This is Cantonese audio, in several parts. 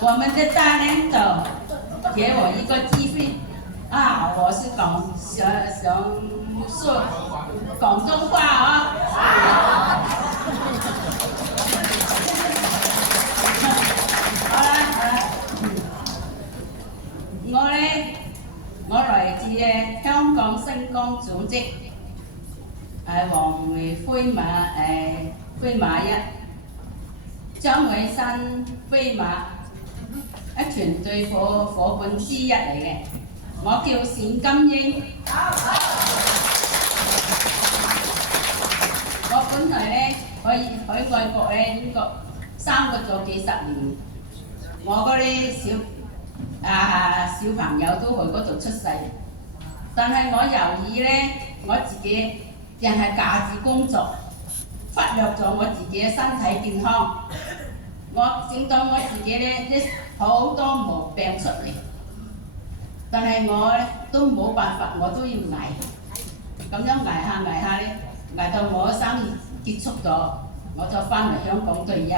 我们的大领导给我一个机会啊，我是想说广东话啊。好啦，我來自香港星光組織，黃梅灰馬一，張偉新灰馬一團隊伙伴之一嚟嘅，我叫冼金英。我本來咧喺外國咧英國生活咗幾十年，我嗰啲小朋友都去嗰度出世，但係我由於咧我自己淨係架住工作，忽略咗我自己嘅身體健康，我整到我自己咧好多毛病出嚟，但係我咧都冇辦法，我都要捱，咁樣捱下咧，捱到我生意結束咗，我就翻嚟香港退休。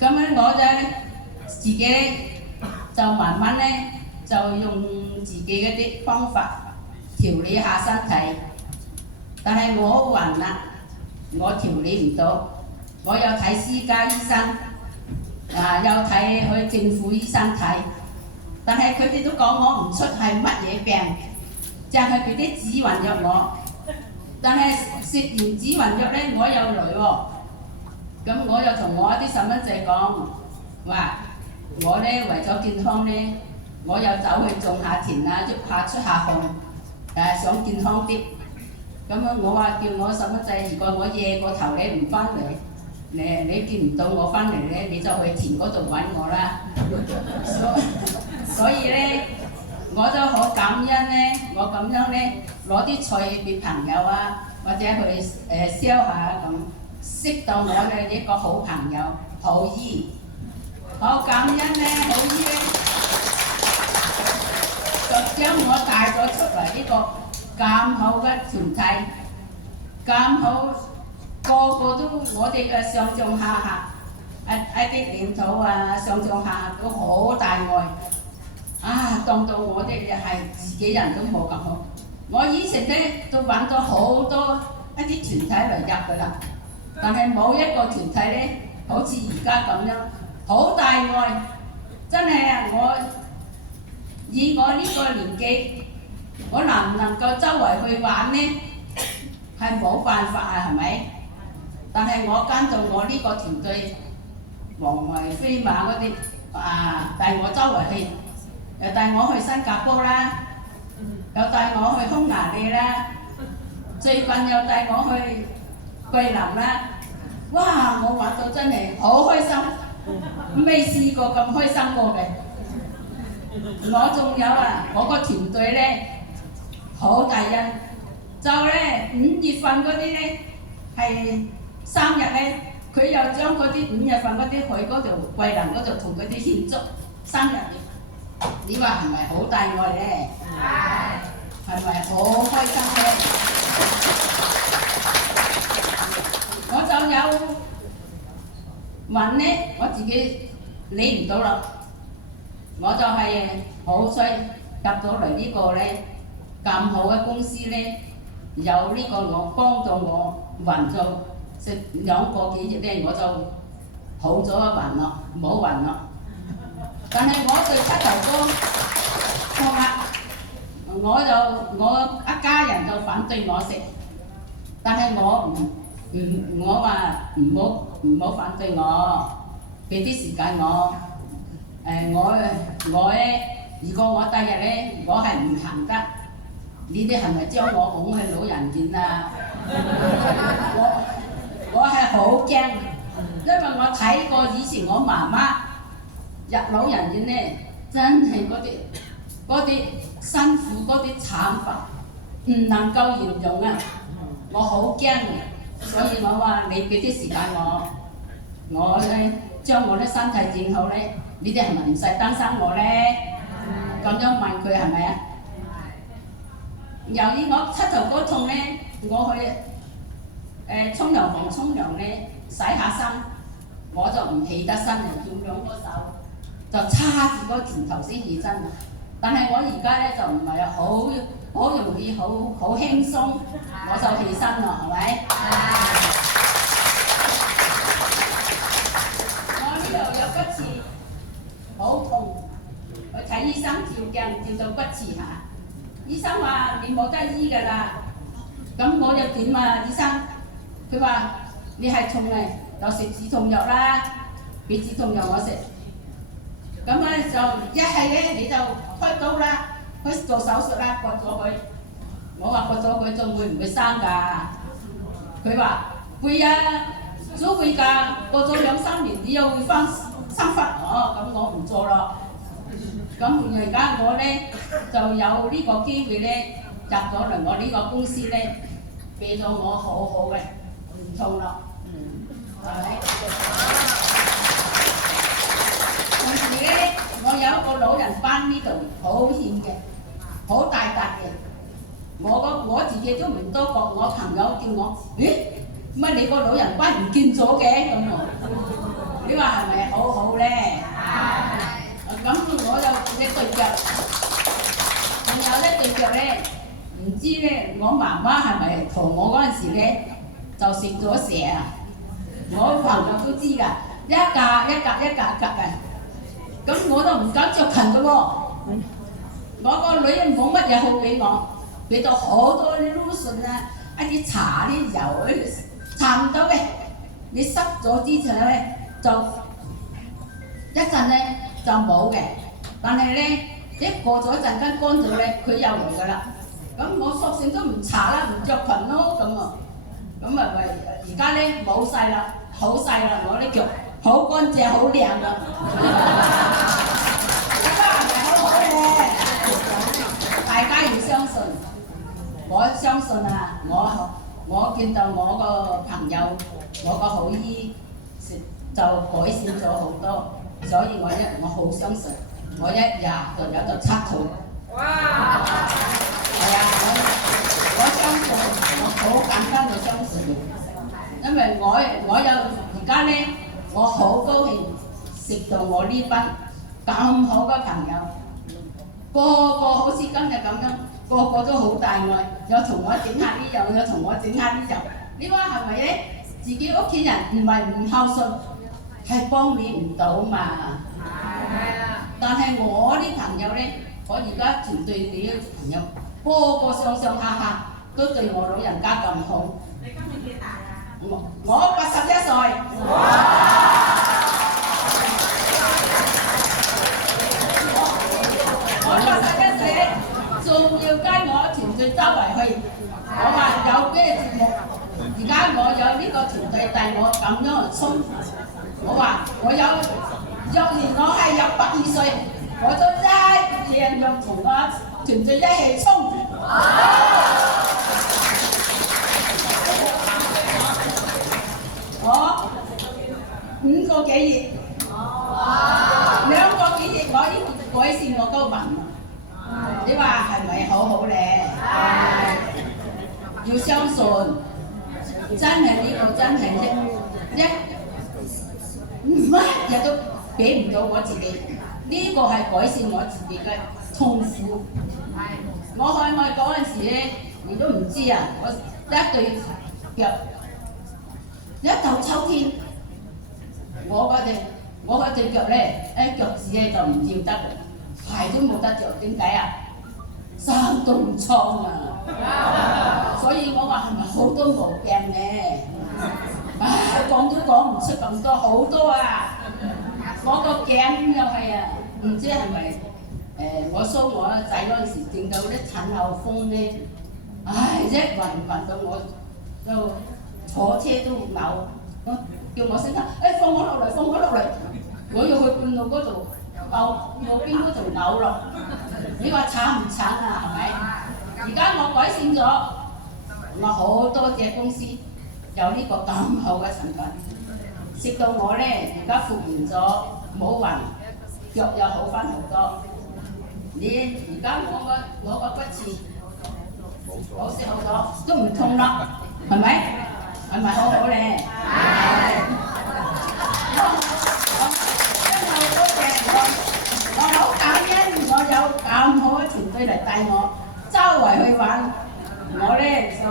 咁樣我就自己就慢慢咧就用自己嗰啲方法調理下身體，但係我暈啦，我調理唔到，我有睇私家醫生，有睇去政府醫生睇，但係佢哋都講我唔出係乜嘢病，就係佢啲止暈藥我，但係食完止暈藥咧我又嚟喎，咁我又同我啲細蚊仔講話，我咧為咗健康咧，我又走去種下田啊，喐下出下汗，想健康啲。咁樣我話叫我細蚊仔，如果我夜個頭咧唔翻嚟，你見唔到我翻嚟咧，你就去田嗰度揾我啦。所以咧，我都好感恩咧，我咁樣咧攞啲菜俾朋友啊，或者去燒下咁，識到我嘅一個好朋友好醫，好感恩咧好醫咧，就將我帶咗出嚟呢個咁好嘅團體，咁好個個都我哋嘅上上下下一啲領導啊，上上下下都好大愛。當到我哋係自己人都冇咁好。我以前咧都揾咗好多一啲團體嚟入㗎啦，但係冇一個團體咧好似而家咁樣好大愛，真係啊！以我呢個年紀，我能唔能夠周圍去玩呢？係冇辦法啊，係咪？但係我跟到我呢個團隊，黃梅飛馬嗰啲帶我周圍去。又帶我去新加坡啦，又帶我去匈牙利啦，最近又帶我去桂林啦，哇！我玩到真係好開心，未試過咁開心過嘅。我仲有我個團隊咧好大恩，就咧5月份嗰啲咧係生日咧，佢又將嗰啲5月份嗰啲去嗰度桂林嗰度同佢哋慶祝生日。你話係咪好大愛咧？係咪好開心咧？我就有問咧，我自己理唔到啦。我就係好衰入咗嚟呢個咧咁好嘅公司咧，有呢個我幫到我暈咗食2個幾月咧，我就好咗暈咯，冇暈咯。但係我對膝頭哥痛啊！我一家人就反對我食，但係我話唔好反對我，俾啲時間我。我咧，如果我第日咧我係唔行得，你哋係咪將我拱去老人院啊？我係好驚，因為我睇過以前我媽媽入老人院咧，真係嗰啲辛苦嗰啲慘法唔能夠形容啊！我好驚，所以我話你俾啲時間我咧將我啲身體整好咧，你哋係咪唔使擔心我咧？咁樣問佢係咪啊？由於我膝頭哥痛咧，我去沖涼房沖涼咧，洗下身，我就唔起得身啊，用兩個手就叉住個拳頭先起身啊。但係我而家咧就唔係好容易好輕鬆，我就起身咯，係咪？我呢度有骨刺，好痛，去睇醫生照鏡照到骨刺嚇，醫生話你冇得醫㗎啦。咁我又點啊？醫生佢話你係痛嘅，就食止痛藥啦，俾止痛藥我食。咁咧就一係咧你就開刀啦，去做手術啦，割咗佢。我話割咗佢仲會唔會生㗎？佢話會啊，都會㗎，過咗2-3年你又會生翻。哦，咁我唔做咯。咁而家我咧就有呢個機會咧入咗嚟我呢個公司咧，俾咗我好好嘅唔痛咯。係咪？同時咧，我有一個老人班呢度好險嘅，好大笪嘅。我自己都唔多覺，我朋友叫我，咦，乜你個老人班唔見咗嘅咁喎？你話係咪好好咧？咁我有一對腳，仲有一對腳咧，唔知咧，我媽媽係咪同我嗰陣時咧就食咗蛇啊？我朋友都知㗎，一格嘅。咁我都唔敢着裙嘅喎。我個女冇乜嘢好俾我，俾到好多啲 lotion 啊，一啲搽啲油，搽唔到嘅。你濕咗之後咧，就一陣咧就冇嘅。但係咧一過咗一陣間乾咗咧，佢又嚟㗎啦。咁我索性都唔搽啦，唔着裙咯咁啊。咁啊咪而家咧冇晒啦，好晒啦，我啲腳好乾淨，好靚啊！大家係咪好好咧？大家要相信，我相信啊！我見到我個朋友，我個好醫就改善咗好多，所以我好相信，我一日就有就7套。哇！係啊，我相信，我好簡單就相信，因為我有而家咧，我好高興食到我呢班咁好嘅朋友，個個好似今日咁樣，個個都好大愛，有同我整下呢樣，有同我整下呢樣。你話係咪咧？自己屋企人唔係唔孝順，係幫你唔到嘛。係啊。但係我啲朋友咧，我而家團隊啲朋友，個個上下下都對我老人家咁好。你今年幾大啊？我81歲。我81歲，仲要跟我團隊周圍去。我話有咩節目，而家我有呢個團隊帶我咁樣去衝。我話我有，若然我係有102歲，我都一樣要同我團隊一齊衝。我5個幾月，2個幾月我已經改善我個文，你話係咪好好咧？要相信，真係呢個真係乜嘢都俾唔到我自己，呢個係改善我自己嘅痛苦。我去外國嗰陣時咧，你都唔知啊！我一對腳，一到秋天，我嗰對腳咧，腳趾咧就唔要得，鞋都冇得着，點解啊？生凍瘡啊！所以我話係咪好多毛病咧？唉，講都講唔出咁多，好多啊！我個頸又係啊，唔知係咪我蘇我仔嗰陣時整到啲產後風咧，唉，一暈到我就坐車都嘔，叫我先生，放我落嚟，放我落嚟，我要去半路嗰度路邊嗰度嘔咯。你話慘唔慘啊？係咪？而家我改善咗，我好多謝公司有呢個咁好嘅產品，食到我咧而家復原咗，冇暈，腳又好翻好多。你而家我個骨刺好食好多，都唔痛啦，係咪？係咪好好咧？係。團隊嚟帶我周圍去玩。我咧就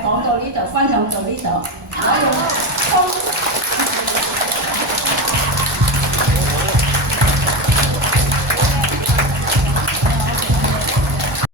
講到呢度，分享到呢度，我用